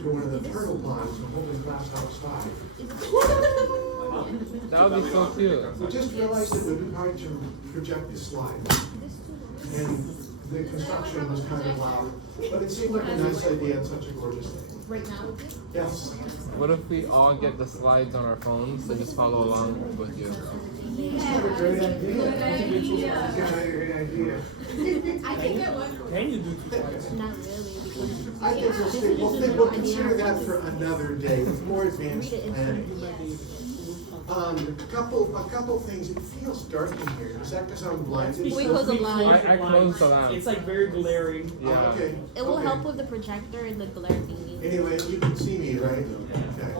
to one of the turtle ponds and holding class outside. That would be so cute. We just realized it would be hard to project the slides. And the construction was kind of loud, but it seemed like a nice idea and such a gorgeous thing. Right now? Yes. What if we all get the slides on our phones and just follow along with you? That's not a great idea. That's not a great idea. I can get one. Can you do two slides? Not really. I think we'll consider that for another day with more advanced planning. A couple things. It feels dark in here. Is that because I'm blinded? We close the blinds. I closed the lamp. It's like very glaring. Oh, Yeah. okay. It will Okay. help with the projector and the glare thingy. Anyway, you can see me, right? Okay.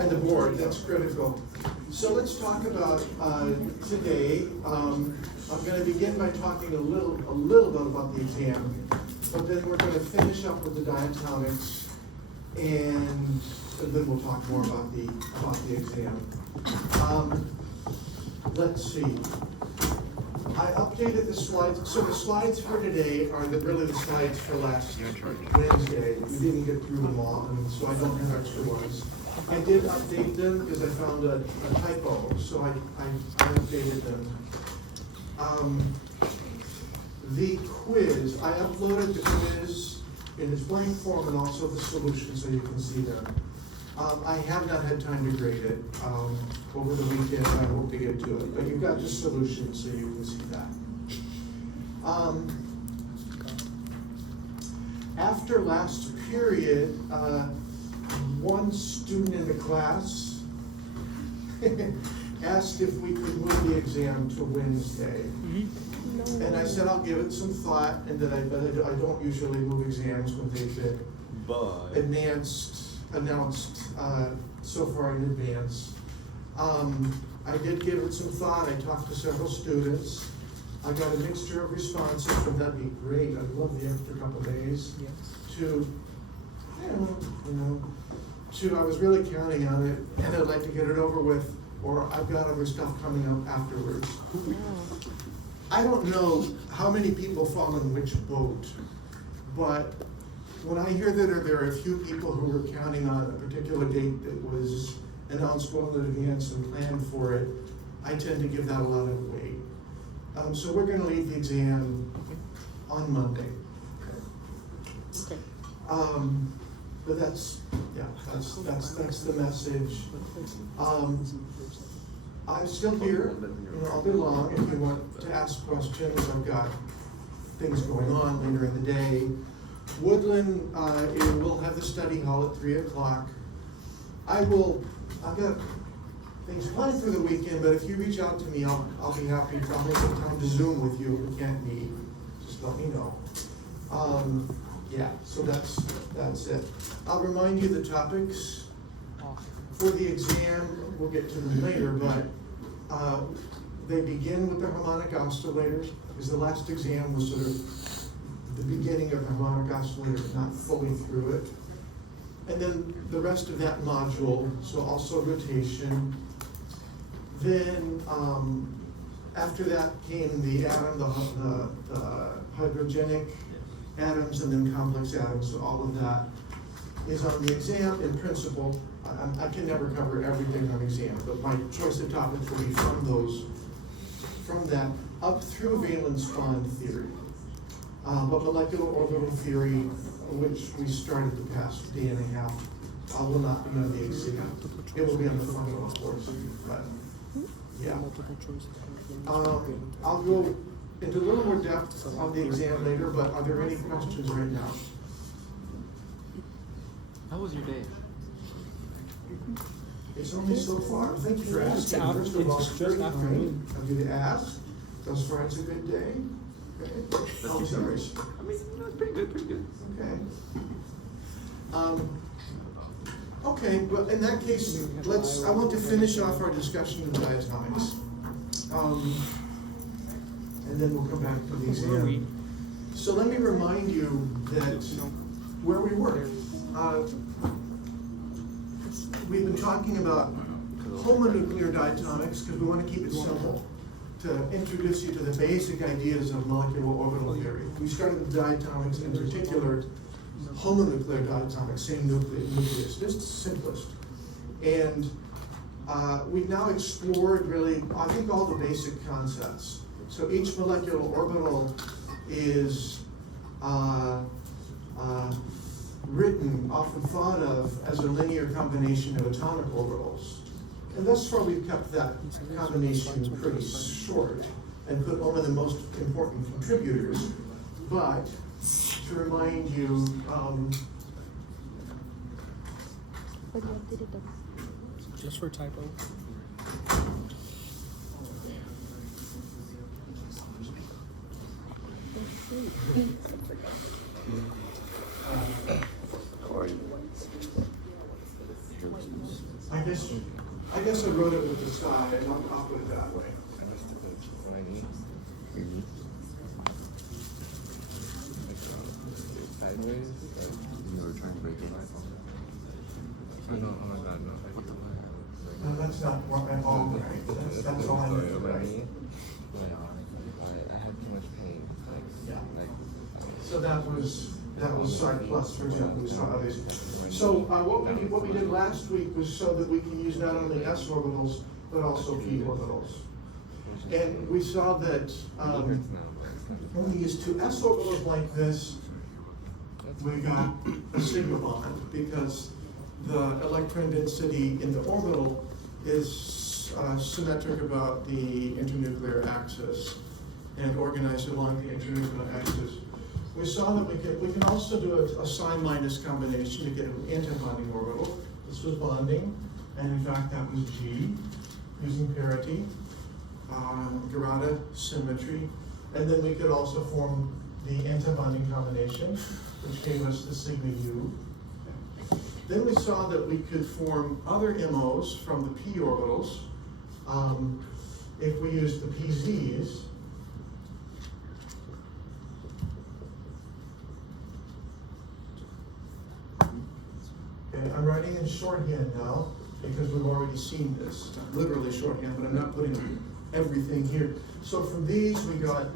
And the board, that's critical. So let's talk about today. I'm going to begin by talking a little bit about the exam, but then we're going to finish up with the diatomics, and then we'll talk more about the exam. Let's see. I updated the slides. So the slides for today are really the slides for last Wednesday. We didn't get through them all, and so I don't have extra ones. I did update them because I found a typo, so I updated them. The quiz, I uploaded the quiz in its blank form and also the solution so you can see them. I have not had time to grade it over the weekend. I hope to get to it, but you've got the solution so you can see that. After last period, one student in the class asked if we could move the exam to Wednesday. And I said I'll give it some thought, and that I don't usually move exams when they've been announced so far in advance. I did give it some thought. I talked to several students. I got a mixture of responses, and that'd be great. I'd love the extra couple days. To I was really counting on it, and I'd like to get it over with, or I've got other stuff coming up afterwards. I don't know how many people fall in which boat, but when I hear that there are a few people who were counting on a particular date that was announced well in advance and planned for it, I tend to give that a lot of weight. So we're going to leave the exam on Monday. Okay. But that's the message. I'm still here, all day long. If you want to ask questions, I've got things going on later in the day. Woodland, we'll have the study hall at 3 o'clock. I've got things planned for the weekend, but if you reach out to me, I'll be happy. I'll make some time to Zoom with you if we can't meet. Just let me know. Yeah, so that's it. I'll remind you the topics for the exam. We'll get to them later, but they begin with the harmonic oscillator, because the last exam was sort of the beginning of the harmonic oscillator, but not fully through it. And then the rest of that module, so also rotation. Then after that came the atom, the hydrogenic atoms, and then complex atoms. So all of that is on the exam in principle. I can never cover everything on exam, but my choice of topics will be from that up through valence bond theory. But molecular orbital theory, which we started the past day and a half, will not be on the exam. It will be on the final, of course, but yeah. I'll go into a little more depth on the exam later, but are there any questions right now? How was your day? It's only so far. Thank you for asking. First of all, it's very kind of you to ask. Thus far, it's a good day. Okay. How's yours? I mean, pretty good. Okay. Okay, well, in that case, I want to finish off our discussion of diatomics. And then we'll come back to the exam. So let me remind you that where we were. We've been talking about homonuclear diatomics because we want to keep it simple, to introduce you to the basic ideas of molecular orbital theory. We started with diatomics, in particular homonuclear diatomic, same nucleus, just simplest. And we've now explored really, I think, all the basic concepts. So each molecular orbital is written, often thought of as a linear combination of atomic orbitals. And thus far we've kept that combination pretty short and put only the most important contributors. But to remind you, Just for typo. I guess I wrote it with the side, and I'll put it that way. What I need. Sideways? You were trying to break the light on. Oh no, oh my god, no. No, that's not what I'm all right. That's all I Sorry, need, what I right? need. I had too much pain. Yeah. Like, So that was side plus, for example, we saw others. So what we did last week was so that we can use not only s orbitals, but also p orbitals. And we saw that when we use two s orbitals like this, we got a sigma bond because the electron density in the orbital is symmetric about the internuclear axis and organized along the internuclear axis. We saw that we can also do a sign minus combination to get an antibonding orbital. This was bonding, and in fact that was G, using parity, Gerada symmetry, and then we could also form the antibonding combination, which gave us the sigma U. Then we saw that we could form other MOs from the p orbitals if we used the PZs. Okay, I'm writing in shorthand now because we've already seen this. Not literally shorthand, but I'm not putting everything here. So from these we got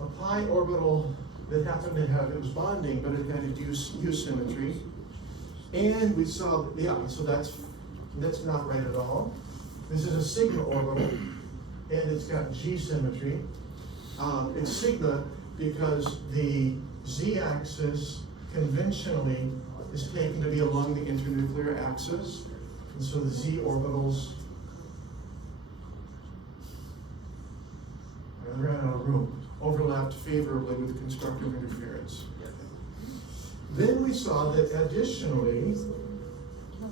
a pi orbital that happened to have, it was bonding, but it had a U symmetry. And we saw, yeah, so that's not right at all. This is a sigma orbital, and it's got G symmetry. It's sigma because the z-axis conventionally is taken to be along the internuclear axis, and so the z orbitals, I ran out of room, overlapped favorably with the constructive interference. Then we saw that additionally,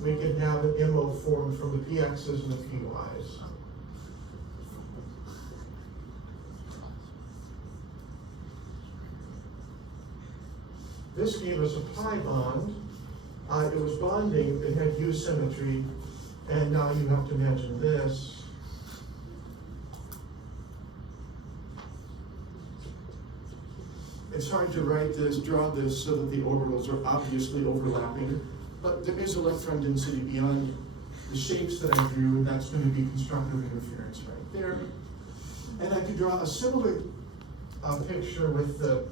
we could have an MO formed from the p-x's and the p-y's. This gave us a pi bond. It was bonding, it had U symmetry, and now you have to imagine this. It's hard to write this, draw this so that the orbitals are obviously overlapping, but there is electron density beyond the shapes that I drew, and that's going to be constructive interference right there. And I could draw a similar picture with the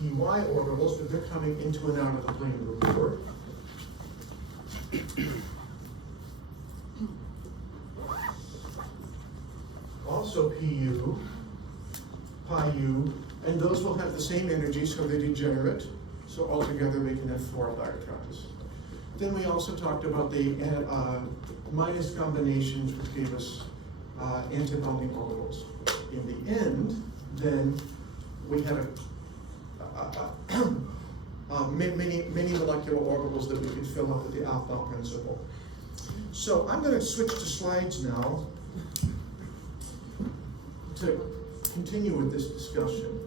py orbitals, but they're coming into and out of the plane of the report. Also pu, pi u, and those will have the same energy, so they're degenerate. So altogether we can have 4 electrons. Then we also talked about the minus combinations, which gave us antibonding orbitals. In the end, then we had many molecular orbitals that we could fill up with the alpha principle. So I'm going to switch to slides now to continue with this discussion.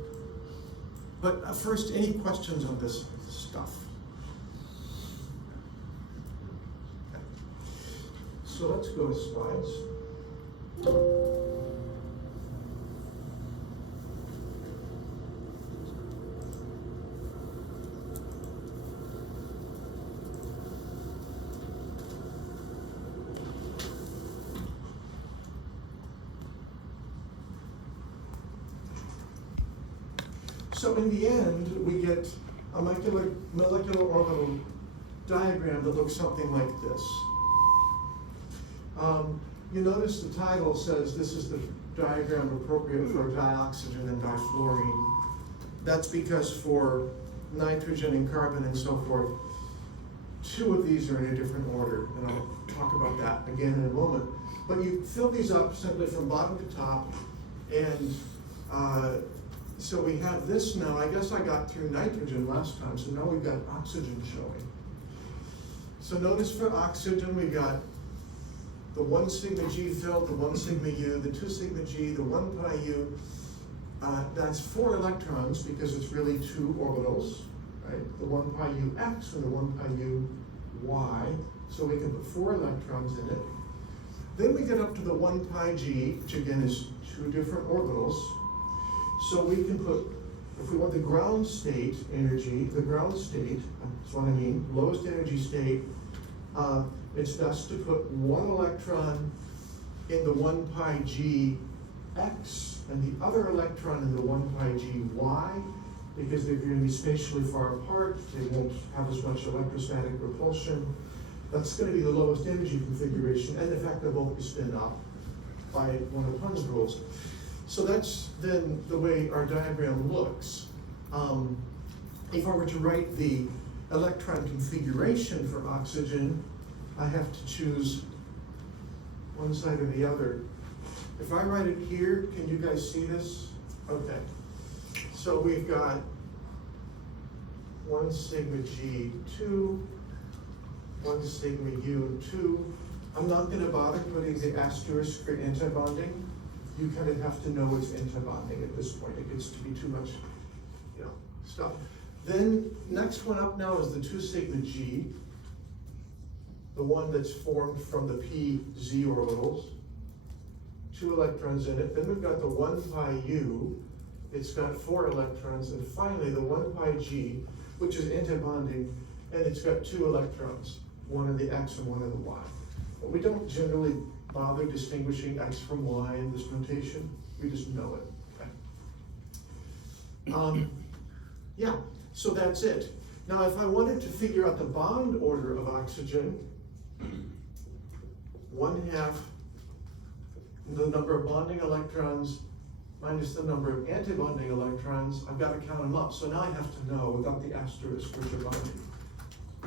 But first, any questions on this stuff? Okay. So let's go to slides. So in the end, we get a molecular orbital diagram that looks something like this. You notice the title says this is the diagram appropriate for dioxygen and difluorine. That's because for nitrogen and carbon and so forth, two of these are in a different order, and I'll talk about that again in a moment. But you fill these up simply from bottom to top, and so we have this now. I guess I got through nitrogen last time, so now we've got oxygen showing. So notice for oxygen, we got the 1 sigma G filled, the 1 sigma U, the 2 sigma G, the 1 pi U. That's 4 electrons because it's really 2 orbitals, right? The 1 pi U X and the 1 pi U Y. So we can put 4 electrons in it. Then we get up to the 1 pi G, which again is 2 different orbitals. So we can put, if we want the ground state energy, the ground state, that's what I mean, lowest energy state, it's best to put 1 electron in the 1 pi G X and the other electron in the 1 pi G Y, because they're going to be spatially far apart, they won't have as much electrostatic repulsion. That's going to be the lowest energy configuration, and in fact they'll both be spin up by one of Hund's rules. So that's then the way our diagram looks. If I were to write the electron configuration for oxygen, I have to choose one side or the other. If I write it here, can you guys see this? Okay. So we've got 1 sigma G 2, 1 sigma U 2. I'm not going to bother putting the asterisk for antibonding. You kind of have to know it's antibonding at this point. It gets to be too much, stuff. Then next one up now is the 2 sigma G, the one that's formed from the PZ orbitals. 2 electrons in it. Then we've got the 1 pi U. It's got 4 electrons, and finally the 1 pi G, which is antibonding, and it's got 2 electrons, one in the X and one in the Y. But we don't generally bother distinguishing X from Y in this notation. We just know it. Okay. Yeah, so that's it. Now if I wanted to figure out the bond order of oxygen, 1/2 the number of bonding electrons minus the number of antibonding electrons, I've got to count them up. So now I have to know, without the asterisk, which are bonding.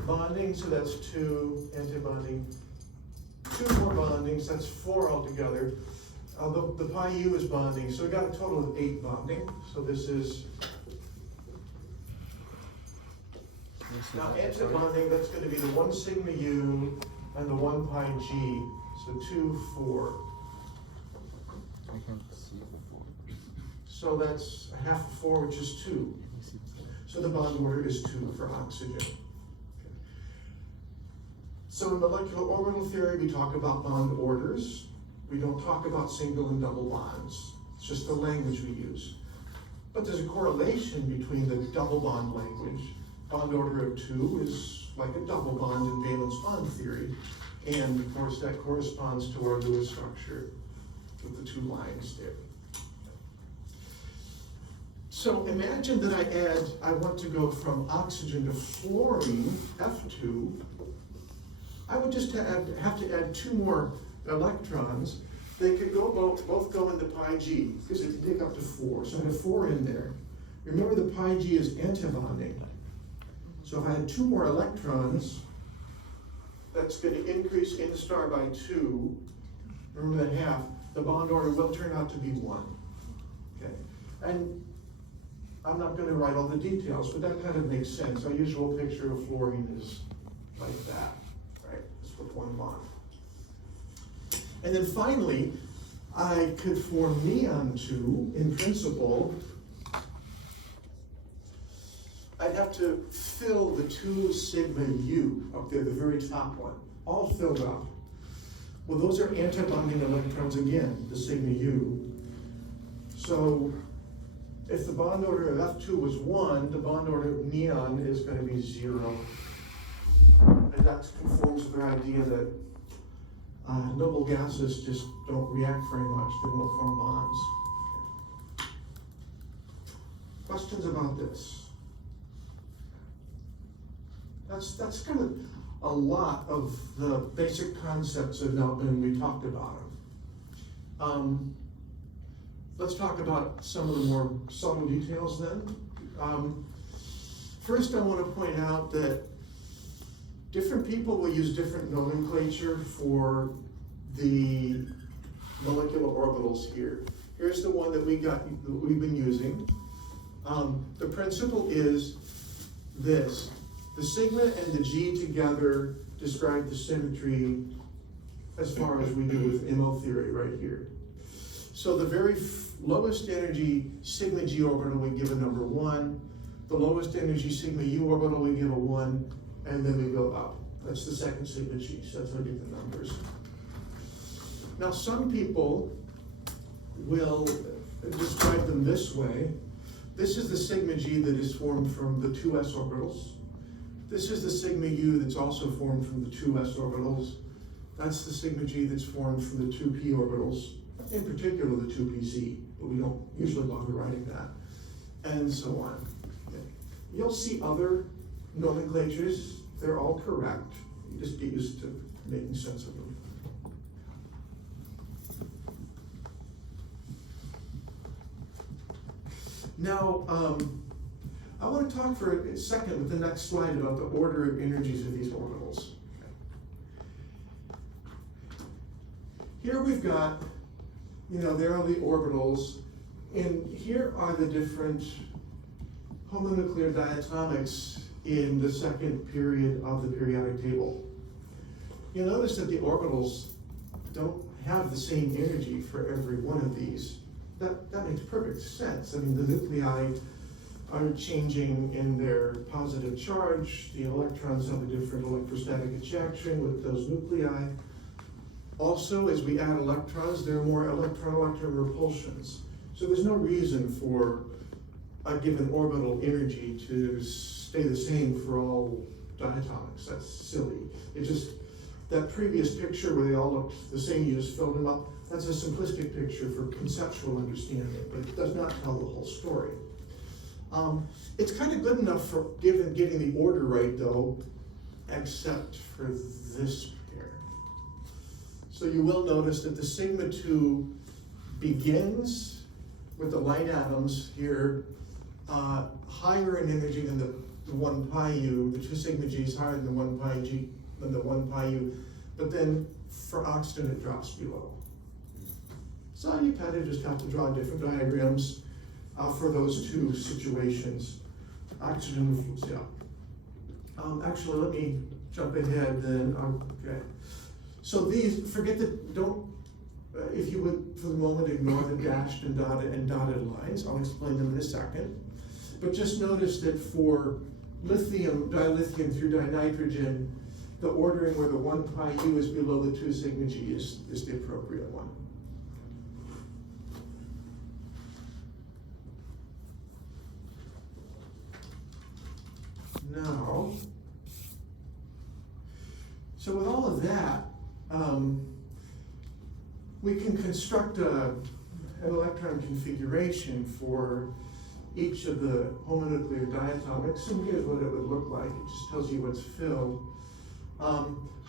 Bonding, so that's 2, antibonding, 2 more bondings, that's 4 altogether. The pi U is bonding, so we got a total of 8 bonding. So this is, now antibonding, that's going to be the 1 sigma U and the 1 pi G, so 2, 4. I can't see the 4. So that's 1/2 of 4, which is 2. So the bond order is 2 for oxygen. Okay. So in molecular orbital theory, we talk about bond orders. We don't talk about single and double bonds. It's just the language we use. But there's a correlation between the double bond language. Bond order of 2 is like a double bond in valence bond theory. And of course, that corresponds to our Lewis structure with the 2 lines there. So imagine that I want to go from oxygen to fluorine, F2. I would just have to add 2 more electrons. They could go both go into pi G, because it can take up to 4. So I have 4 in there. Remember the pi G is antibonding. So if I had 2 more electrons, that's going to increase N star by 2. Remember that 1/2. The bond order will turn out to be 1. Okay. And I'm not going to write all the details, but that kind of makes sense. Our usual picture of fluorine is like that, right? It's with 1 bond. And then finally, I could form neon 2 in principle. I'd have to fill the 2 sigma U up there, the very top one, all filled up. Well, those are antibonding electrons again, the sigma U. So if the bond order of F2 was 1, the bond order of neon is going to be 0. And that conforms with our idea that noble gases just don't react very much, they won't form bonds. questions about this? That's kind of a lot of the basic concepts have now been, we talked about them. Let's talk about some of the more subtle details then. First, I want to point out that different people will use different nomenclature for the molecular orbitals here. Here's the one that we've been using. The principle is this: the sigma and the G together describe the symmetry as far as we do with MO theory right here. So the very lowest energy sigma G orbital we give a number 1, the lowest energy sigma U orbital we give a 1, and then we go up. That's the second sigma G, so that's how we get the numbers. Now some people will describe them this way. This is the sigma G that is formed from the 2s orbitals. This is the sigma U that's also formed from the 2s orbitals. That's the sigma G that's formed from the 2p orbitals, in particular the 2pz, but we don't usually bother writing that, and so on. Okay. You'll see other nomenclatures, they're all correct. You just get used to making sense of them. Now, I want to talk for a second with the next slide about the order of energies of these orbitals. Here we've got, there are the orbitals, and here are the different homonuclear diatomics in the second period of the periodic table. You'll notice that the orbitals don't have the same energy for every one of these. That makes perfect sense. I mean, the nuclei are changing in their positive charge. The electrons have a different electrostatic attraction with those nuclei. Also, as we add electrons, there are more electron-electron repulsions. So there's no reason for a given orbital energy to stay the same for all diatomics. That's silly. It's just that previous picture where they all looked the same, you just filled them up. That's a simplistic picture for conceptual understanding, but it does not tell the whole story. It's kind of good enough for getting the order right, though, except for this pair. So you will notice that the sigma 2 begins with the light atoms here higher in energy than the 1 pi u. The 2 sigma g is higher than the 1 pi g than the 1 pi u, but then for oxygen it drops below. So you kind of just have to draw different diagrams for those two situations. Oxygen moves, yeah. Actually, let me jump ahead then. Okay. So these, if you would for the moment ignore the dashed and dotted lines. I'll explain them in a second. But just notice that for lithium, dilithium through dinitrogen, the ordering where the 1 pi u is below the 2 sigma g is the appropriate one. Now, so with all of that, we can construct an electron configuration for each of the homonuclear diatomics, and here's what it would look like. It just tells you what's filled.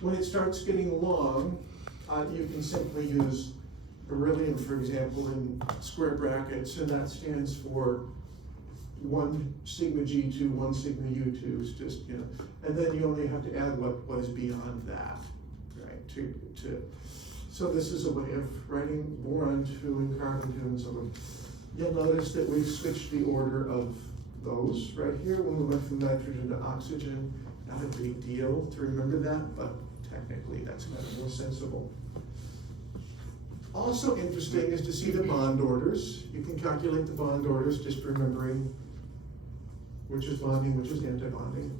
When it starts getting long, you can simply use beryllium, for example, in square brackets, and that stands for 1 sigma G2, 1 sigma U2 is just, and then you only have to add what is beyond that, right? So this is a way of writing boron 2 and carbon 2 and so on. You'll notice that we've switched the order of those right here when we went from nitrogen to oxygen. Not a big deal to remember that, but technically that's kind of more sensible. Also interesting is to see the bond orders. You can calculate the bond orders just remembering which is bonding, which is anti-bonding.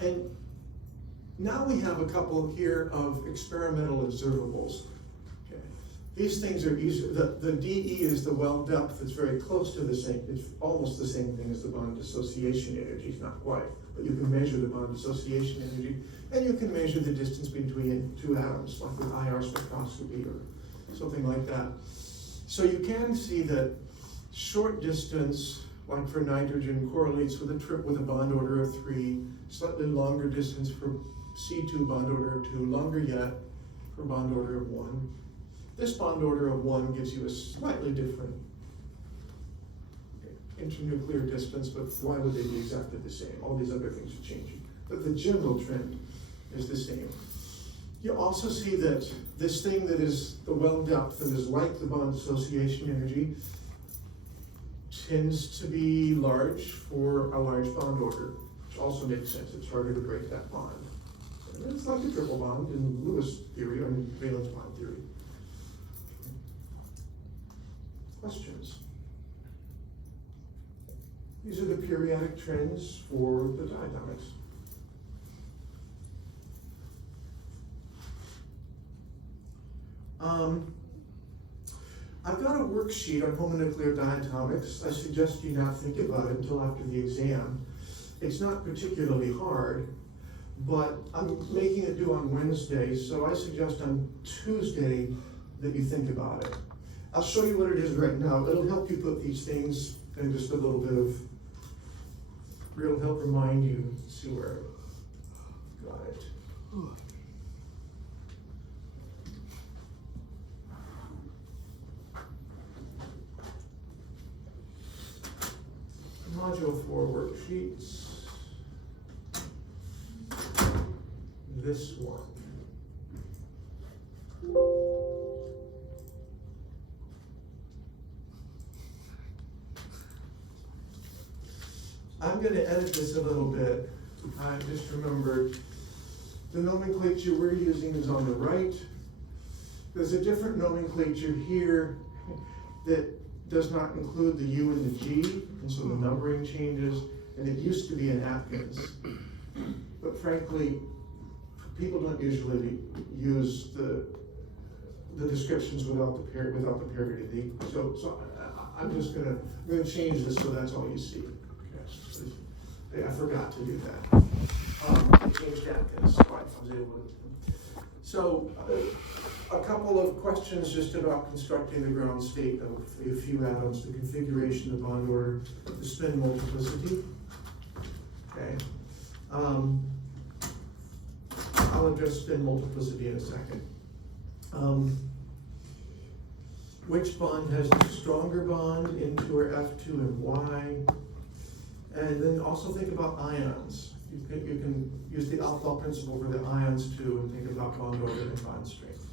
And now we have a couple here of experimental observables. Okay. These things are easy. The DE is the well depth that's very close to the same, it's almost the same thing as the bond dissociation energy, not quite, but you can measure the bond dissociation energy, and you can measure the distance between two atoms, like with IR spectroscopy or something like that. So you can see that short distance, like for nitrogen, correlates with a bond order of 3, slightly longer distance for C2 bond order of 2, longer yet for bond order of 1. This bond order of 1 gives you a slightly different internuclear distance, but why would they be exactly the same? All these other things are changing. But the general trend is the same. You also see that this thing that is the well depth and is like the bond association energy tends to be large for a large bond order, which also makes sense. It's harder to break that bond. And it's like a triple bond in Lewis theory, valence bond theory. Questions? These are the periodic trends for the diatomics. I've got a worksheet on homonuclear diatomics. I suggest you not think about it until after the exam. It's not particularly hard, but I'm making it due on Wednesday, so I suggest on Tuesday that you think about it. I'll show you what it is right now. It'll help you put these things in just a little bit of, it'll help remind you, see where I got it. Module 4 worksheets. This one. I'm going to edit this a little bit. I just remembered the nomenclature we're using is on the right. There's a different nomenclature here that does not include the U and the G, and so the numbering changes, and it used to be in Atkins. But frankly, people don't usually use the descriptions without the period. So I'm gonna change this so that's all you see. Okay. I forgot to do that. I changed Atkins, so I was able to. So, a couple of questions just about constructing the ground state of a few atoms, the configuration, the bond order, the spin multiplicity. Okay. I'll address spin multiplicity in a second. Which bond has the stronger bond into or F2 and Y? And then also think about ions. You can use the alpha principle for the ions too, and think about bond order and bond strength.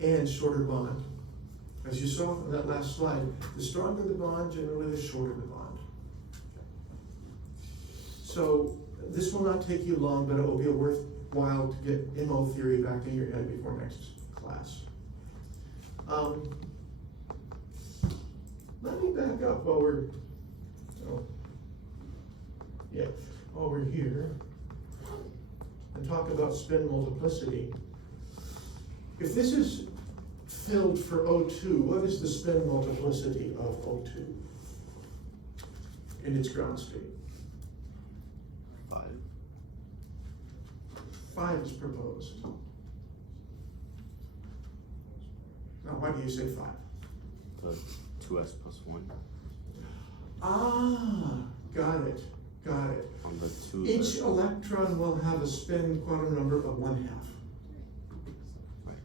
And shorter bond. As you saw from that last slide, the stronger the bond, generally the shorter the bond. So this will not take you long, but it will be worthwhile to get MO theory back in your head before next class. Let me back up while we're here and talk about spin multiplicity. If this is filled for O2, what is the spin multiplicity of O2 in its ground state? 5. 5 is proposed. Now, why do you say 5? The 2s plus 1. Ah, got it. On the 2. Each electron will have a spin quantum number of 1/2. Right.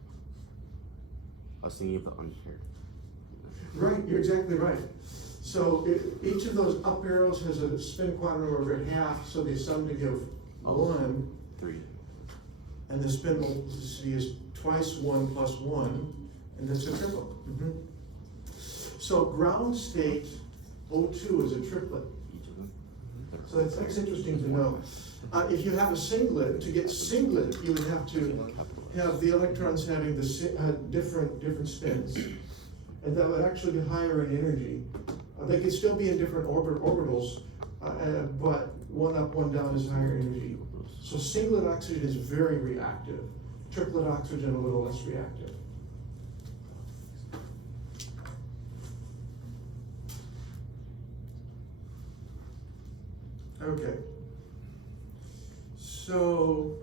I was thinking of the unpaired. Right, you're exactly right. So each of those up arrows has a spin quantum number of 1/2, so they sum to give 1. 3. And the spin multiplicity is twice 1 plus 1, and that's a triplet. So ground state O2 is a triplet. Each of them. So that's interesting to know. If you have a singlet, to get singlet, you would have to have the electrons having the different spins, and that would actually be higher in energy. They could still be in different orbitals, but one up, one down is higher energy. So singlet oxygen is very reactive. Triplet oxygen a little less reactive. Okay. So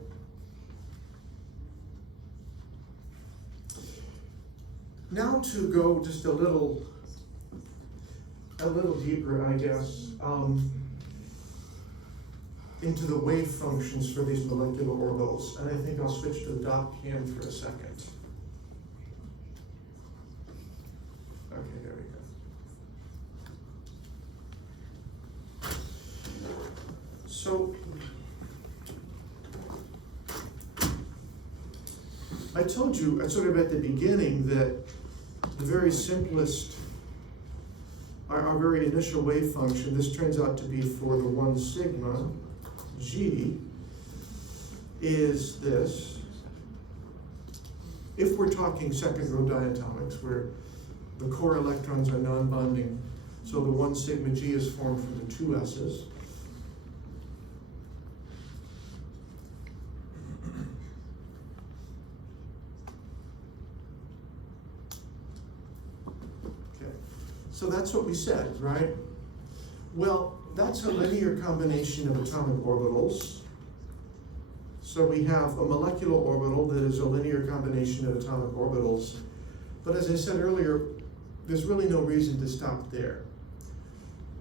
Now to go just a little deeper, I guess, into the wave functions for these molecular orbitals, and I think I'll switch to the dot cam for a second. Okay, there we go. So, I told you, sort of at the beginning, that the very simplest, our very initial wave function, this turns out to be for the 1 sigma g, is this. If we're talking second row diatomics, where the core electrons are non-bonding, so the 1 sigma g is formed from the 2 s's. So that's what we said, right? Well, that's a linear combination of atomic orbitals. So we have a molecular orbital that is a linear combination of atomic orbitals. But as I said earlier, there's really no reason to stop there.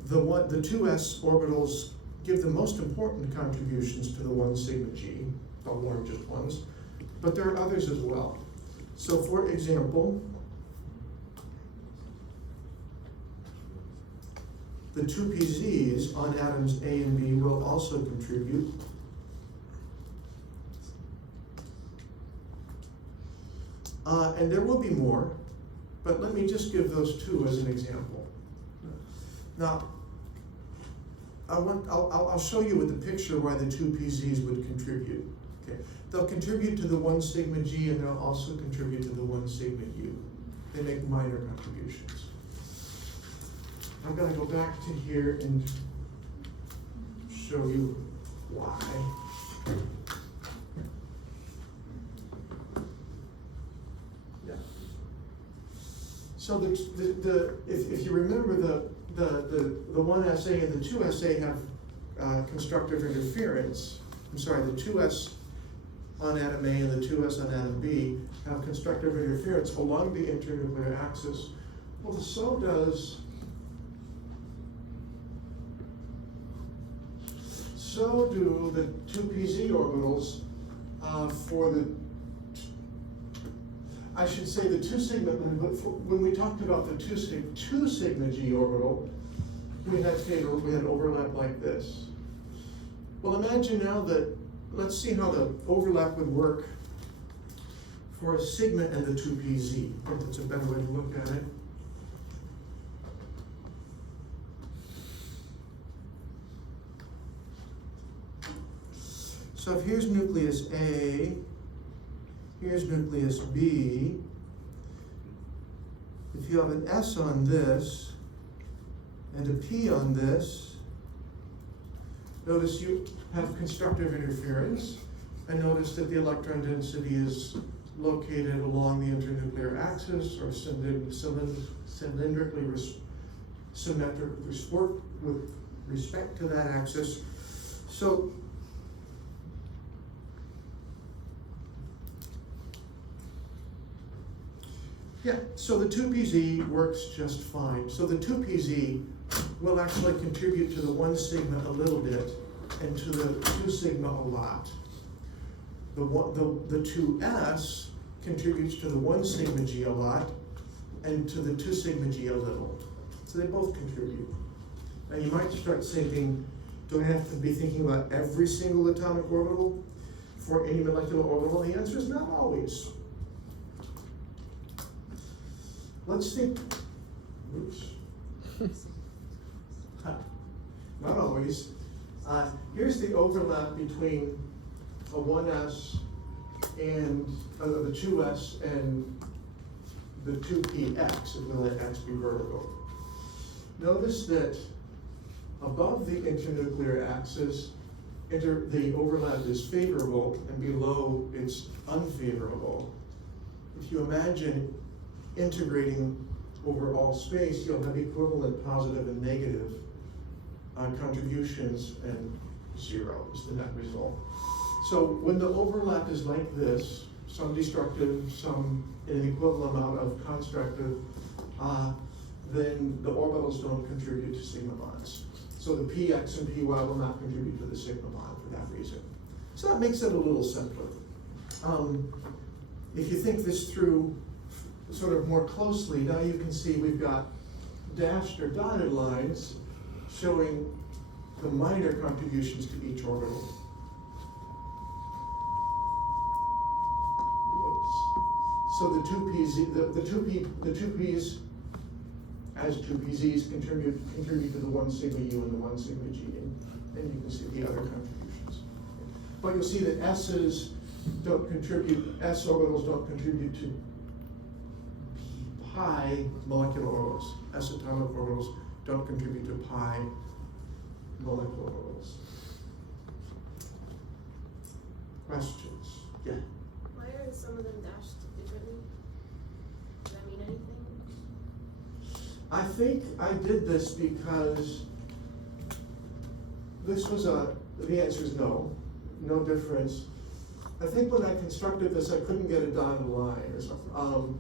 The 2s orbitals give the most important contributions to the 1 sigma g, the largest ones, but there are others as well. So for example, the 2 pZs on atoms A and B will also contribute. And there will be more, but let me just give those 2 as an example. Now, I'll show you with the picture why the 2 pZs would contribute. Okay, they'll contribute to the 1 sigma g, and they'll also contribute to the 1 sigma u. They make minor contributions. I'm going to go back to here and show you why. Yeah. So if you remember the 1sa and the 2sa have constructive interference. I'm sorry, the 2s on atom A and the 2s on atom B have constructive interference along the internuclear axis. Well, so do the 2 pz orbitals for the, I should say the 2 sigma, when we talked about the 2 sigma g orbital, we had overlap like this. Well, imagine now that, let's see how the overlap would work for a sigma and the 2 pz. I think that's a better way to look at it. So if here's nucleus A, here's nucleus B. If you have an S on this and a P on this, notice you have constructive interference, and notice that the electron density is located along the internuclear axis, or cylindrically symmetric with respect to that axis. So yeah, so the 2 pz works just fine. So the 2 pz will actually contribute to the 1 sigma a little bit and to the 2 sigma a lot. The 2s contributes to the 1 sigma g a lot and to the 2 sigma g a little. So they both contribute. And you might start thinking, do I have to be thinking about every single atomic orbital for any molecular orbital? The answer is not always. Let's think, oops, not always. Here's the overlap between a 1s and the 2s and the 2px, if we let x be vertical. Notice that above the internuclear axis, the overlap is favorable, and below it's unfavorable. If you imagine integrating over all space, you'll have equivalent positive and negative contributions, and 0 is the net result. So when the overlap is like this, some destructive, some in an equivalent amount of constructive, then the orbitals don't contribute to sigma bonds. So the px and py will not contribute to the sigma bond for that reason. So that makes it a little simpler. If you think this through sort of more closely, now you can see we've got dashed or dotted lines showing the minor contributions to each orbital. Whoops. So the two p's as two pz's contribute to the one sigma u and the one sigma g, and you can see the other contributions. But you'll see that s's don't contribute, s orbitals don't contribute to pi molecular orbitals. S atomic orbitals don't contribute to pi molecular orbitals. Questions? Yeah. Why are some of them dashed differently? Does that mean anything? I think I did this because this was the answer is no difference. I think when I constructed this, I couldn't get a dotted line or something.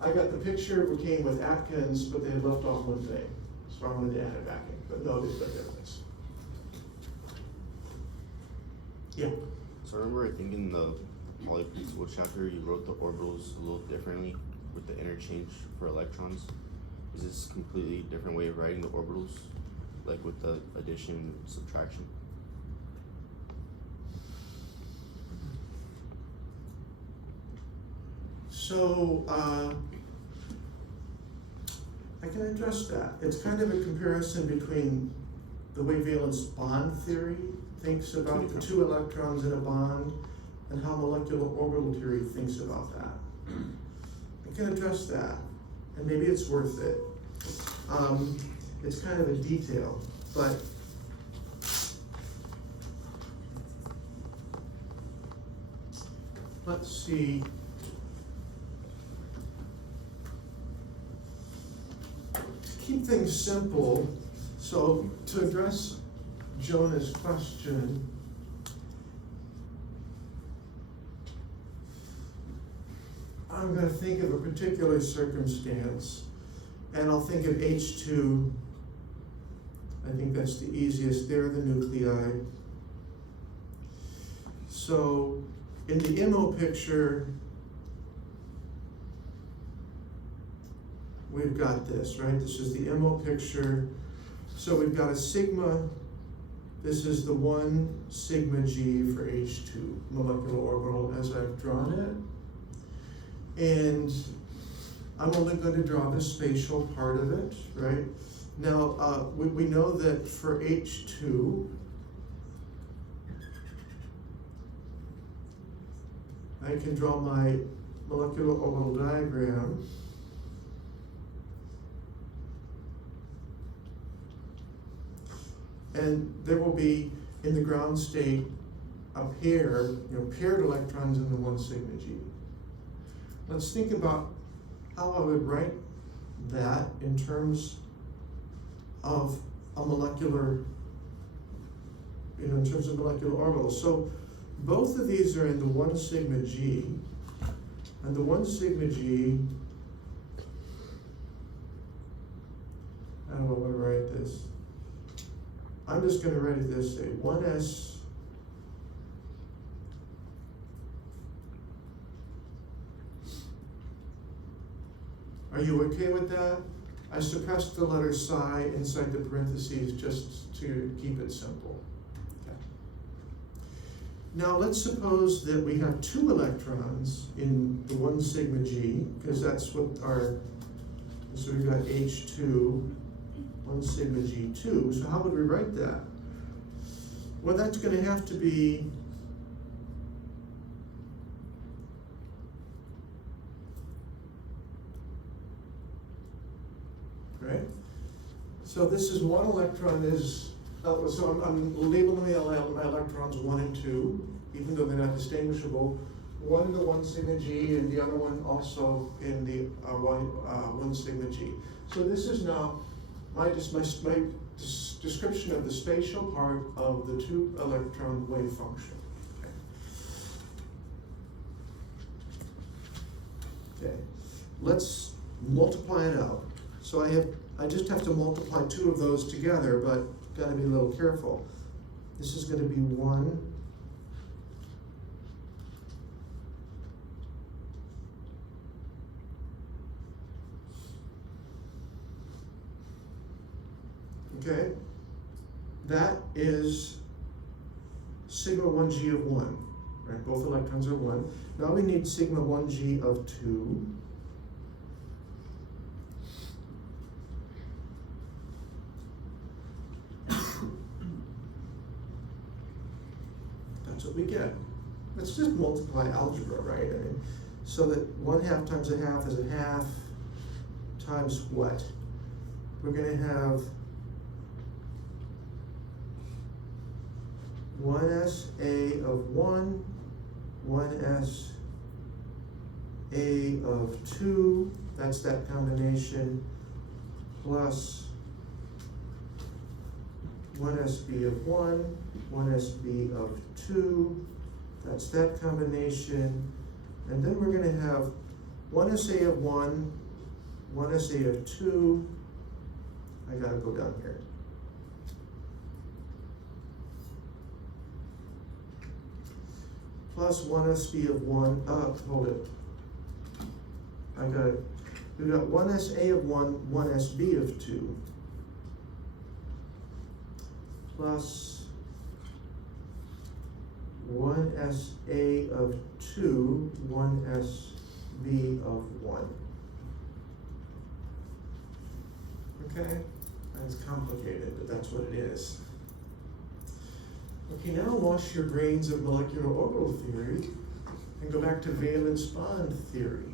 I got the picture came with Atkins, but they had left off one thing, so I wanted to add it back in, but no, there's no difference. Yeah. So I remember I think in the polyprinciple chapter you wrote the orbitals a little differently with the interchange for electrons. Is this a completely different way of writing the orbitals, like with the addition and subtraction? So, I can address that. It's kind of a comparison between the way valence bond theory thinks about the two electrons in a bond and how molecular orbital theory thinks about that. I can address that, and maybe it's worth it. It's kind of a detail, but let's see. Keep things simple. So to address Jonah's question, I'm going to think of a particular circumstance, and I'll think of H2. I think that's the easiest. They're the nuclei. So in the MO picture, we've got this, right? This is the MO picture. So we've got a sigma. This is the 1 sigma G for H2 molecular orbital as I've drawn it. And I'm only going to draw the spatial part of it, right? Now, we know that for H2, I can draw my molecular orbital diagram. And there will be, in the ground state, a pair, paired electrons in the 1 sigma G. Let's think about how I would write that in terms of a molecular, in terms of molecular orbitals. So both of these are in the 1 sigma G, and the 1 sigma G, I don't know how to write this. I'm just going to write it this way, 1s Are you okay with that? I suppressed the letter psi inside the parentheses just to keep it simple. Okay. Now let's suppose that we have 2 electrons in the 1 sigma G, because that's what so we've got H2, 1 sigma G2. So how would we write that? Well, that's going to have to be right? So this is 1 electron is, so I'm labeling my electrons 1 and 2, even though they're not distinguishable. 1 in the 1 sigma G and the other one also in the 1 sigma G. So this is now my description of the spatial part of the 2 electron wave function. Okay. Okay, let's multiply it out. So I just have to multiply two of those together, but gotta be a little careful. This is gonna be 1. Okay, that is sigma 1g of 1, right? Both electrons are 1. Now we need sigma 1g of 2. That's what we get. Let's just multiply algebra, right? I mean, so that 1/2 times 1/2 is 1/2 times what? We're gonna have 1sa of 1, 1sa of 2, that's that combination, plus 1sb of 1, 1sb of 2, that's that combination, and then we're gonna have 1sa of 1, 1sa of 2, I gotta go down here. Plus 1sb of 1, hold it. We got 1sa of 1, 1sb of 2. Plus 1sa of 2, 1sb of 1. Okay? That's complicated, but that's what it is. Okay, now wash your brains of molecular orbital theory and go back to valence bond theory.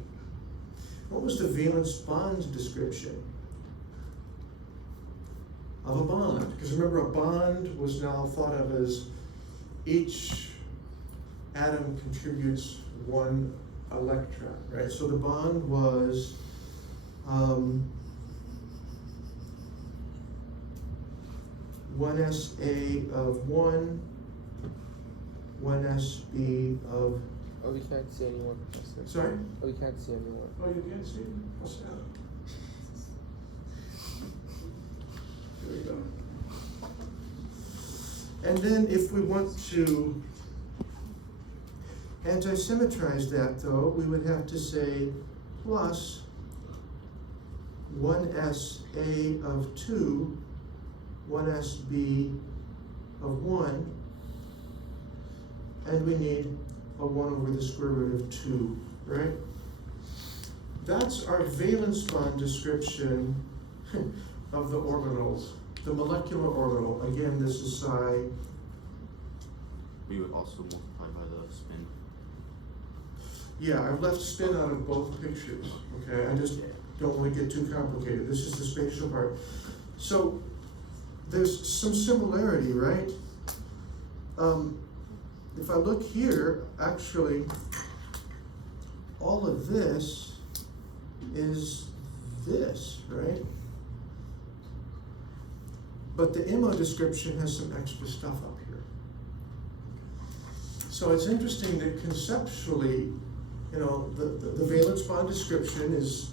What was the valence bond description of a bond? Because remember, a bond was now thought of as each atom contributes 1 electron, right? So the bond was 1sa of 1, 1sb of... Oh, we can't see anyone, Professor. Sorry? Oh, we can't see anyone. Oh, you can't see? What's that? There we go. And then if we want to anti-symmetrize that, though, we would have to say plus 1sa of 2, 1sb of 1, and we need a 1 over the square root of 2, right? That's our valence bond description of the orbitals. The molecular orbital, again, this is psi. We would also multiply by the spin. Yeah, I've left spin out of both pictures, okay? I just don't want to get too complicated. This is the spatial part. So, there's some similarity, right? If I look here, actually, all of this is this, right? But the IMO description has some extra stuff up here. So it's interesting that conceptually, you know, the valence bond description is,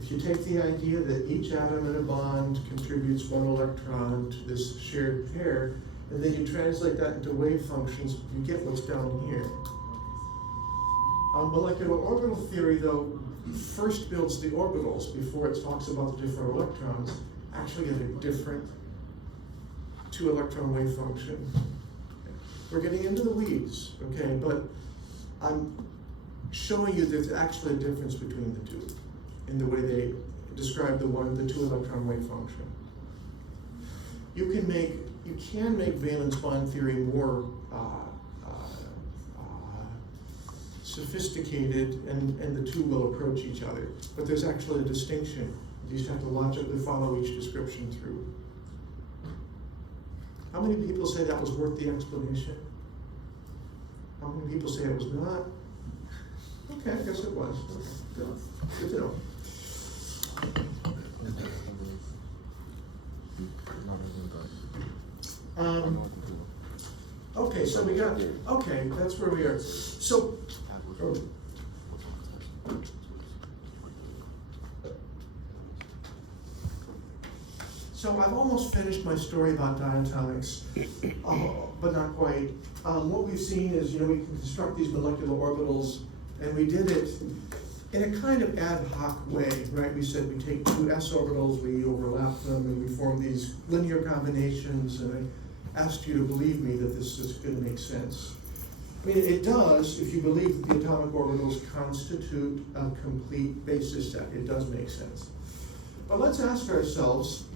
if you take the idea that each atom in a bond contributes 1 electron to this shared pair, and then you translate that into wave functions, you get what's down here. Molecular orbital theory, though, first builds the orbitals before it talks about the different electrons, actually get a different 2 electron wave function. We're getting into the weeds, okay, but I'm showing you there's actually a difference between the two in the way they describe the 2 electron wave function. You can make valence bond theory more sophisticated, and the two will approach each other. But there's actually a distinction. You just have to logically follow each description through. How many people say that was worth the explanation? How many people say it was not? Okay, I guess it was. Okay, good to know. Okay, so we got, okay, that's where we are. So, So I've almost finished my story about diatomics, but not quite. What we've seen is, we can construct these molecular orbitals, and we did it in a kind of ad hoc way, right? We said we take two s orbitals, we overlap them, and we form these linear combinations, and I asked you to believe me that this is going to make sense. I mean, it does if you believe that the atomic orbitals constitute a complete basis set. It does make sense. But let's ask ourselves,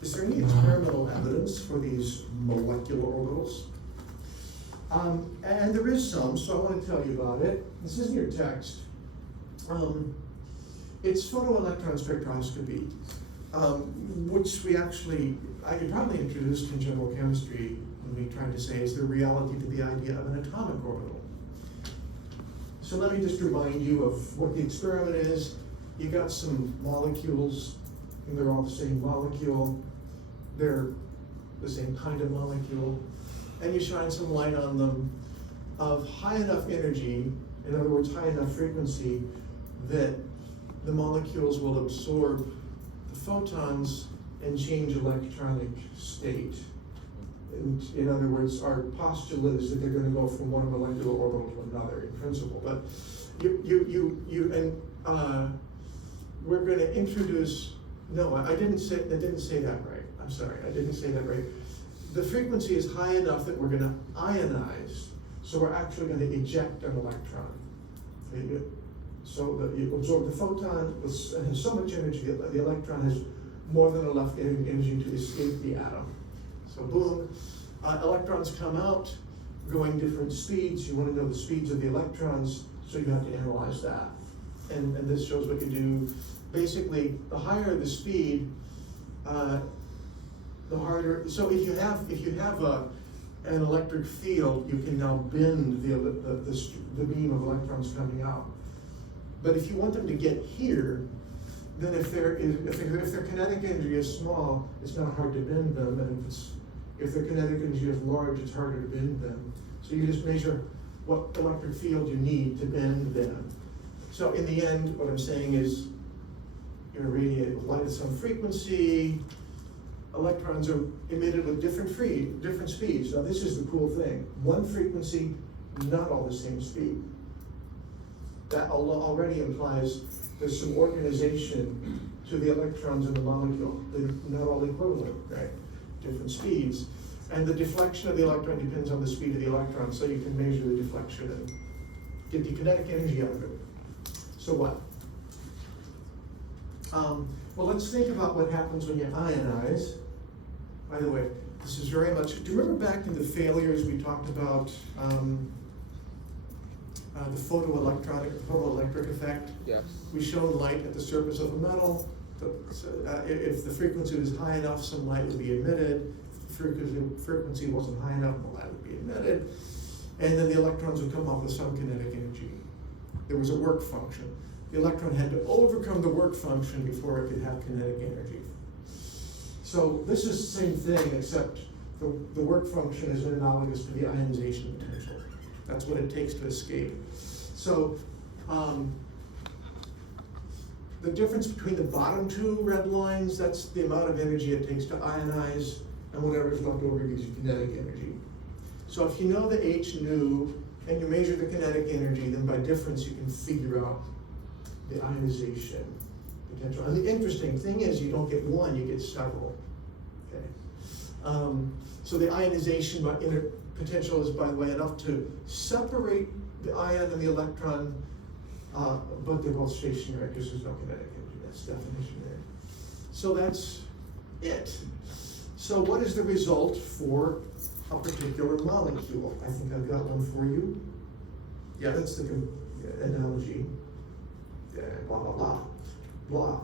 is there any experimental evidence for these molecular orbitals? And there is some, so I want to tell you about it. This is in your text. It's photoelectron spectroscopy, which I probably introduced in general chemistry when we tried to say, is there reality to the idea of an atomic orbital? So let me just remind you of what the experiment is. You got some molecules, and they're all the same molecule. They're the same kind of molecule. And you shine some light on them of high enough energy, in other words, high enough frequency, that the molecules will absorb the photons and change electronic state. In other words, our postulate is that they're going to go from one molecular orbital to another in principle. But we're going to introduce. No, I didn't say that right. I'm sorry, I didn't say that right. The frequency is high enough that we're going to ionize, so we're actually going to eject an electron. So that you absorb the photon, it has so much energy that the electron has more than enough energy to escape the atom. So boom, electrons come out, going different speeds. You want to know the speeds of the electrons, so you have to analyze that. And this shows what you do. Basically, the higher the speed, the harder. So if you have an electric field, you can now bend the beam of electrons coming out. But if you want them to get here, then if their kinetic energy is small, it's not hard to bend them, and if their kinetic energy is large, it's harder to bend them. So you just measure what electric field you need to bend them. So in the end, what I'm saying is, you're irradiated with light at some frequency. Electrons are emitted with different speeds. Now this is the cool thing. One frequency, not all the same speed. That already implies there's some organization to the electrons in the molecule. They're not all equivalent, right? Different speeds. And the deflection of the electron depends on the speed of the electron, so you can measure the deflection and get the kinetic energy out of it. So what? Well, let's think about what happens when you ionize. By the way, this is very much, do you remember back in the failures we talked about the photoelectric effect? Yes. We showed light at the surface of a metal. If the frequency was high enough, some light would be emitted. If the frequency wasn't high enough, the light would be emitted. And then the electrons would come off with some kinetic energy. There was a work function. The electron had to overcome the work function before it could have kinetic energy. So this is the same thing, except the work function is analogous to the ionization potential. That's what it takes to escape. So the difference between the bottom two red lines, that's the amount of energy it takes to ionize, and whatever is left over gives you kinetic energy. So if you know the H nu, and you measure the kinetic energy, then by difference you can figure out the ionization potential. And the interesting thing is you don't get one, you get several. Okay. So the ionization potential is, by the way, enough to separate the ion and the electron, but they're both stationary because there's no kinetic energy. That's the definition there. So that's it. So what is the result for a particular molecule? I think I've got one for you. Yeah, that's the analogy. Blah, blah, blah, blah,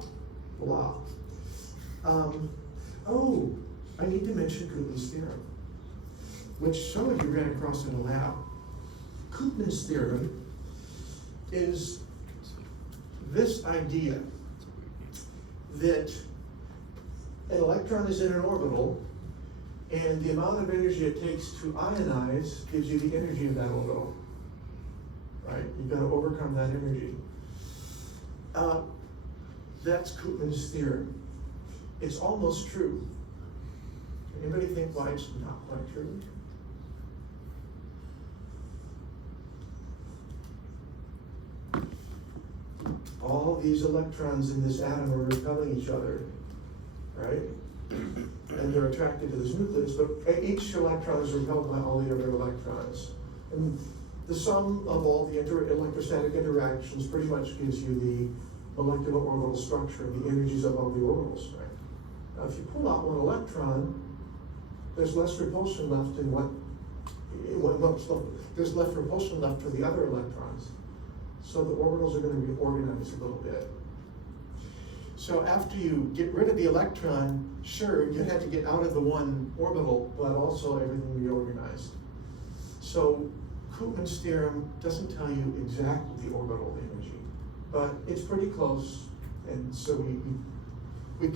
blah. Oh, I need to mention Koopman's theorem, which some of you ran across in a lab. Koopman's theorem is this idea that an electron is in an orbital, and the amount of energy it takes to ionize gives you the energy of that orbital. Right? You've got to overcome that energy. That's Koopman's theorem. It's almost true. Anybody think why it's not quite true? All these electrons in this atom are repelling each other, right? And they're attracted to this nucleus, but each electron is repelled by all the other electrons. And the sum of all the electrostatic interactions pretty much gives you the molecular orbital structure, the energies of all the orbitals, right? Now, if you pull out one electron, there's less repulsion left in there's less repulsion left for the other electrons. So the orbitals are going to reorganize a little bit. So after you get rid of the electron, sure, you had to get out of the one orbital, but also everything reorganized. So Koopman's theorem doesn't tell you exactly the orbital energy, but it's pretty close. And so we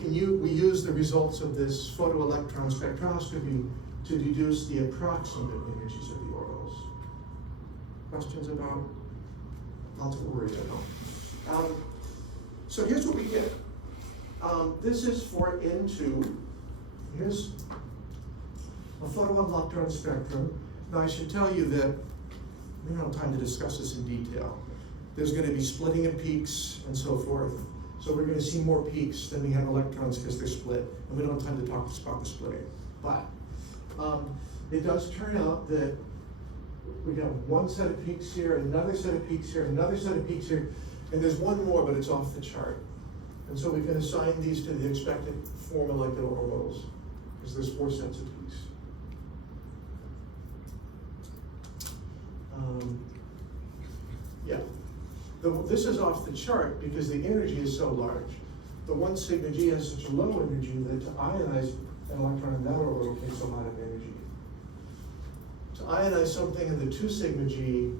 use the results of this photoelectron spectroscopy to deduce the approximate energies of the orbitals. Questions about? Lots of words, I know. So here's what we get. This is for N2. Here's a photoelectron spectrum. Now I should tell you that we don't have time to discuss this in detail. There's going to be splitting of peaks and so forth. So we're going to see more peaks than we have electrons because they're split. And we don't have time to talk about the splitting. But it does turn out that we have one set of peaks here, another set of peaks here, another set of peaks here, and there's one more, but it's off the chart. And so we can assign these to the expected 4 molecular orbitals, because there's 4 sets of peaks. This is off the chart because the energy is so large. The 1 sigma g has such a low energy that to ionize an electron in that orbital takes a lot of energy. To ionize something in the 2 sigma g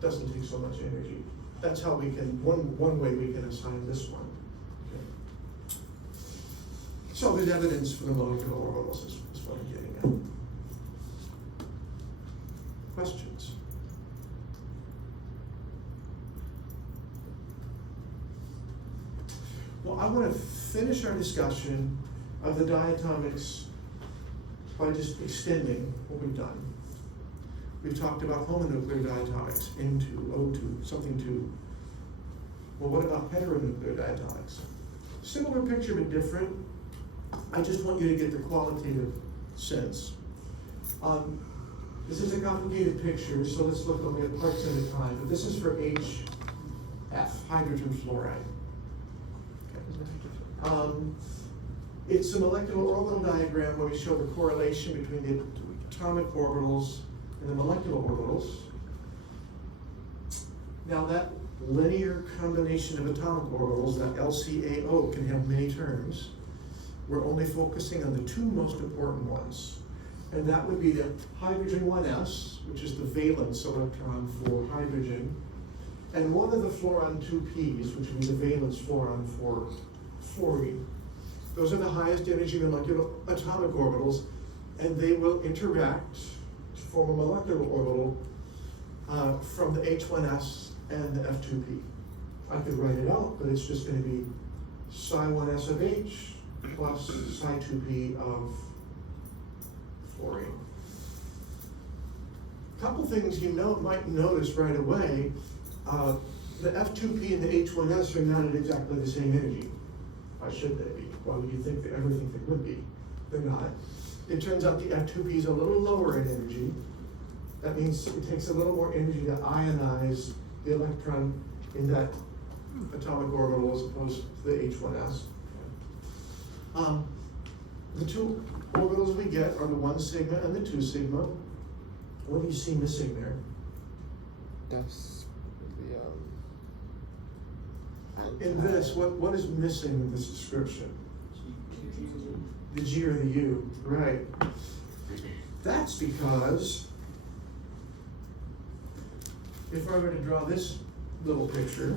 doesn't take so much energy. That's how we can, one way we can assign this one. Okay. So there's evidence for the molecular orbitals is what I'm getting at. Questions? Well, I want to finish our discussion of the diatomics by just extending what we've done. We've talked about homonuclear diatomics, N2, O2, something 2. Well, what about heteronuclear diatomics? Similar picture, but different. I just want you to get the qualitative sense. This is a complicated picture, so let's look only at parts at a time. But this is for HF, hydrogen fluoride. It's a molecular orbital diagram where we show the correlation between the atomic orbitals and the molecular orbitals. Now that linear combination of atomic orbitals, that LCAO, can have many terms. We're only focusing on the 2 most important ones. And that would be the hydrogen 1s, which is the valence electron for hydrogen, and one of the fluorine 2p's, which would be the valence fluorine for fluorine. Those are the highest energy molecular atomic orbitals, and they will interact to form a molecular orbital from the H1s and the F2p. I could write it out, but it's just going to be psi1s of H plus psi2p of fluorine. A couple things you might notice right away. The F2p and the H1s are not at exactly the same energy. Why should they be? Why would you think that everything they would be? They're not. It turns out the F2p is a little lower in energy. That means it takes a little more energy to ionize the electron in that atomic orbital as opposed to the H1s. The 2 orbitals we get are the 1 sigma and the 2 sigma. What do you see missing there? That's In this, what is missing in this description? The G or the U, right. That's because if I were to draw this little picture,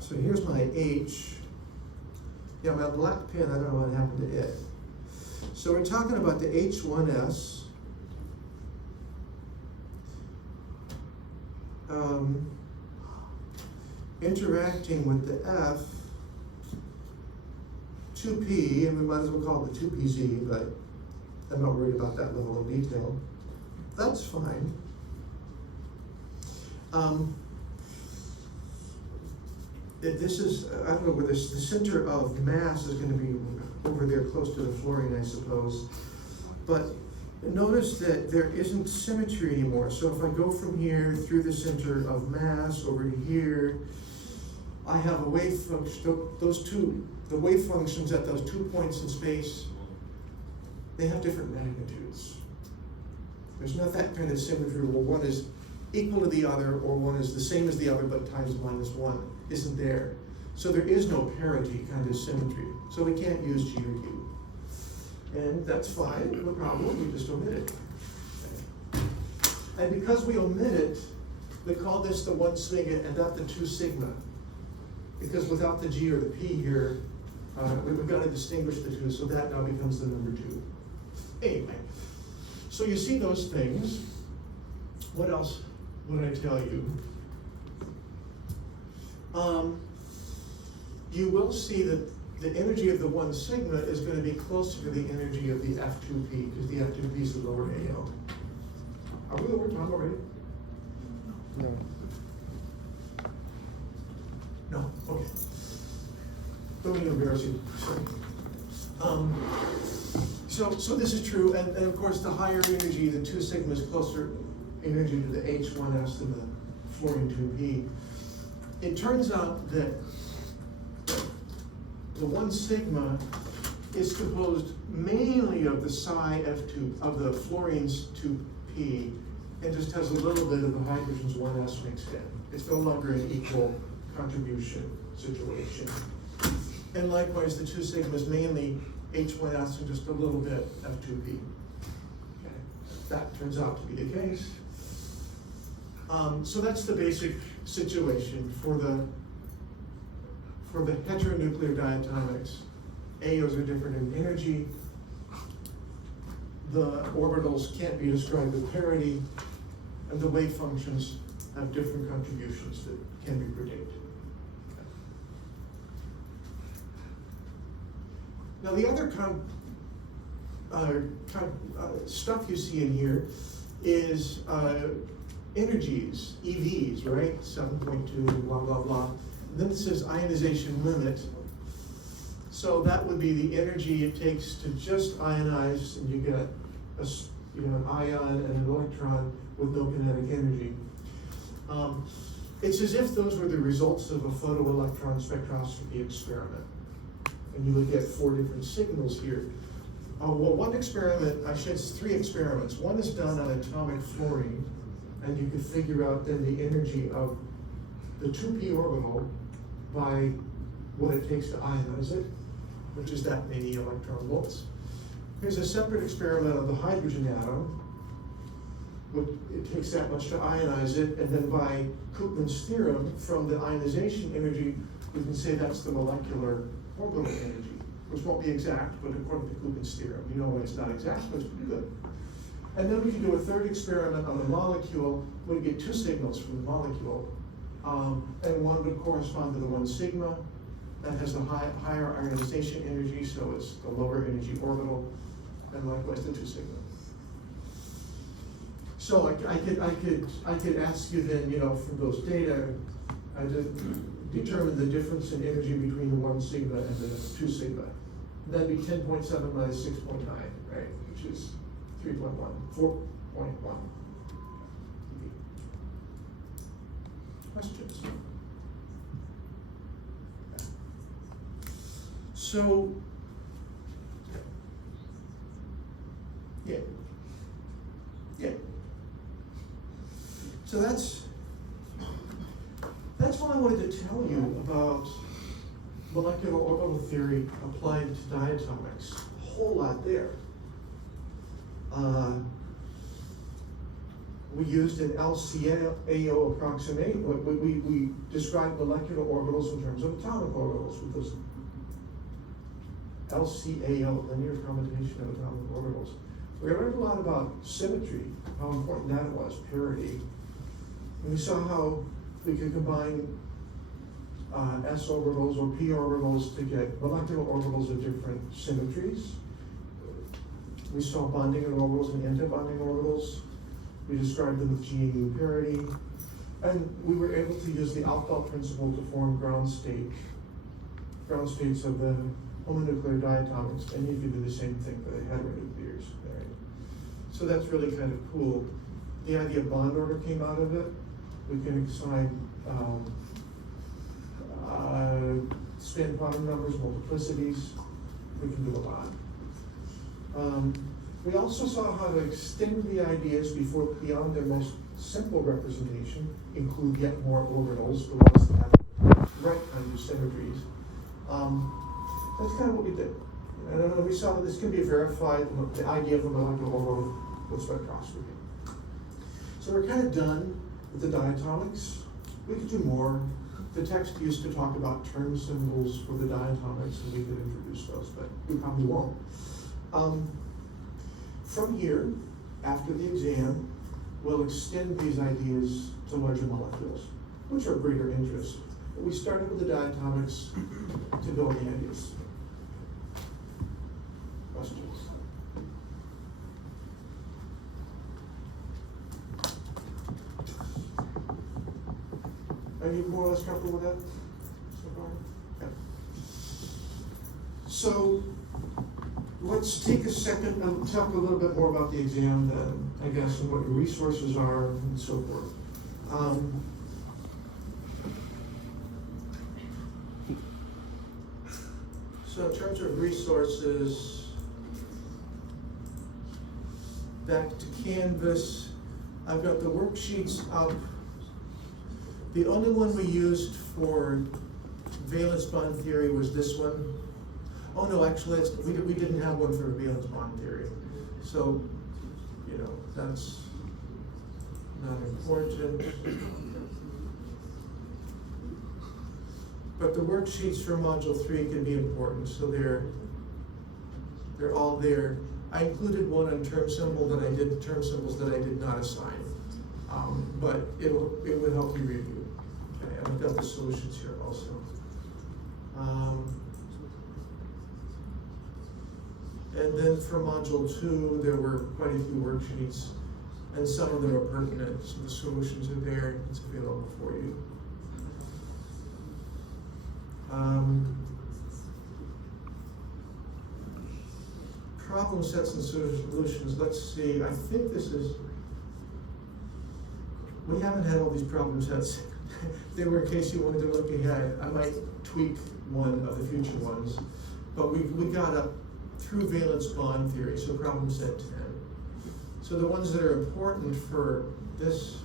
so here's my H. Yeah, my black pen, I don't know what happened to it. So we're talking about the H1s. interacting with the F, 2p, and we might as well call it the 2pz, but I'm not worried about that level of detail. That's fine. This is, I don't know where the center of mass is going to be over there close to the fluorine, I suppose. But notice that there isn't symmetry anymore. So if I go from here through the center of mass over to here, I have a wave function, the wave functions at those 2 points in space, they have different magnitudes. There's not that kind of symmetry where one is equal to the other or one is the same as the other but times -1 isn't there. So there is no parity kind of symmetry. So we can't use G or U. And that's fine, no problem, we just omit it. And because we omit it, we call this the 1 sigma and not the 2 sigma. Because without the G or the P here, we've got to distinguish the two, so that now becomes the number 2. Anyway, so you see those things. What else would I tell you? You will see that the energy of the 1 sigma is going to be closer to the energy of the F2P, because the F2P is the lower AO. Are we over time already? No. No, okay. Don't mean to embarrass you. So this is true, and of course the higher energy, the 2 sigma is closer energy to the H1s than the fluorine 2p. It turns out that the 1 sigma is composed mainly of the psi F2, of the fluorine's 2p, and just has a little bit of the hydrogen's 1s mixed in. It's no longer an equal contribution situation. And likewise, the 2 sigma is mainly H1s and just a little bit F2p. Okay. That turns out to be the case. So that's the basic situation for the heteronuclear diatomics. AOs are different in energy. The orbitals can't be described with parity, and the wave functions have different contributions that can be predicted. Now the other stuff you see in here is energies, EVs, right? 7.2, blah, blah, blah. And then it says ionization limit. So that would be the energy it takes to just ionize, and you get an ion and an electron with no kinetic energy. It's as if those were the results of a photoelectron spectroscopy experiment. And you would get 4 different signals here. Well, one experiment, actually it's 3 experiments. One is done on atomic fluorine, and you can figure out then the energy of the 2p orbital by what it takes to ionize it, which is that many electron volts. Here's a separate experiment of the hydrogen atom. It takes that much to ionize it, and then by Koopman's theorem, from the ionization energy, we can say that's the molecular orbital energy, which won't be exact, but according to Koopman's theorem, you know it's not exact, but it's pretty good. And then we can do a 3rd experiment on the molecule. We get 2 signals from the molecule, and one would correspond to the 1 sigma. That has a higher ionization energy, so it's the lower energy orbital, and likewise the 2 sigma. So I could ask you then, from those data, I did determine the difference in energy between the 1 sigma and the 2 sigma. And that'd be 10.7 minus 6.9, right? Which is 3.1, 4.1. Questions? So, yeah. So that's what I wanted to tell you about molecular orbital theory applied to diatomics. A whole lot there. We used an LCAO approximate. We described molecular orbitals in terms of atomic orbitals with those LCAO, linear combination of atomic orbitals. We learned a lot about symmetry, how important that was, parity. And we saw how we could combine s orbitals or p orbitals to get molecular orbitals of different symmetries. We saw bonding in orbitals and anti-bonding orbitals. We described them with GNU parity. And we were able to use the Altfeld principle to form ground states of the homonuclear diatomics, and you can do the same thing for the heteronuclears. Right? So that's really kind of cool. The idea of bond order came out of it. We can assign spin quantum numbers, multiplicities. We can do a lot. We also saw how to extend the ideas beyond their most simple representation, include yet more orbitals, the ones that have the right kind of symmetries. That's kind of what we did. And we saw that this can be verified, the idea of a molecular orbital with spectroscopy. So we're kind of done with the diatomics. We could do more. The text used to talk about term symbols for the diatomics, and we could introduce those, but we probably won't. From here, after the exam, we'll extend these ideas to larger molecules, which are of greater interest. But we started with the diatomics to build the ideas. Questions? Are you more or less comfortable with that so far? Okay. So let's take a second and talk a little bit more about the exam then, I guess, and what your resources are and so forth. So in terms of resources, back to Canvas, I've got the worksheets up. The only one we used for valence bond theory was this one. Oh no, actually, we didn't have one for valence bond theory. So, you know, that's not important. But the worksheets for Module 3 can be important, so they're all there. I included one on term symbols that I did not assign, but it would help you review. Okay, and I've got the solutions here also. And then for Module 2, there were quite a few worksheets, and some of them are pertinent, so the solutions are there, it's available for you. Problem sets and solutions, let's see, I think this is, we haven't had all these problem sets. They were in case you wanted to look ahead. I might tweak one of the future ones, but we got up through valence bond theory, so problem set 10. So the ones that are important for this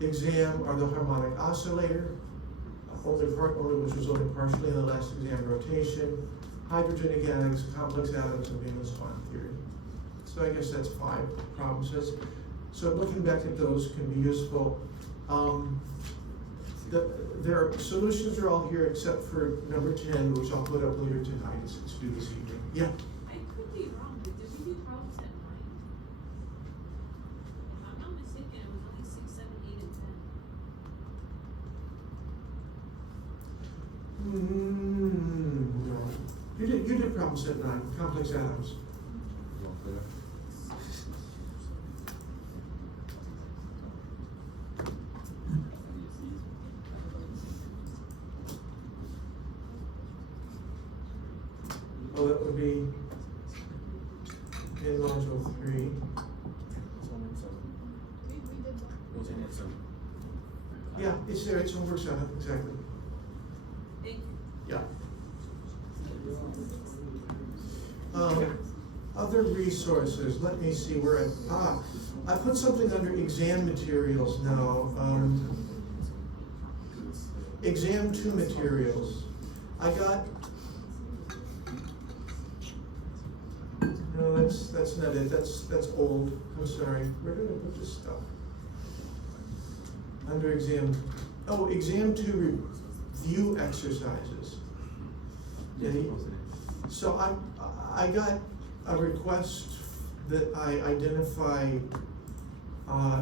exam are the harmonic oscillator, which was only partially in the last exam rotation, hydrogen complex atoms, and valence bond theory. So I guess that's 5 problem sets. So looking back at those can be useful. Their solutions are all here except for number 10, which I'll put up later tonight. It's due this evening. Yeah? I could be wrong, but did we do problem set 9? If I'm not mistaken, it was only 6, 7, 8, and 10. No. You did problem set 9, complex atoms. Oh, that would be in Module 3. We did one. Yeah, it's there, it's homework 7, exactly. Thank you. Yeah. Other resources, let me see where I put something under exam materials now. Exam 2 materials. I got, no, that's not it, that's old, I'm sorry. Where did I put this stuff? Under exam, exam 2 review exercises. Yeah, so I got a request that I identify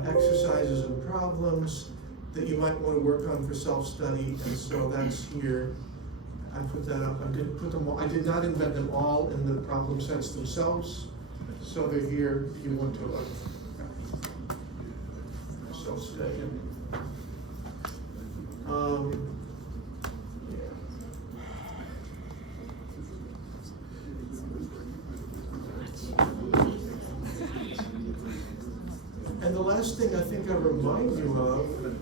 exercises and problems that you might want to work on for self-study, and so that's here. I put that up, I didn't put them all, I did not embed them all in the problem sets themselves, so they're here if you want to self-study. And the last thing I think I remind you of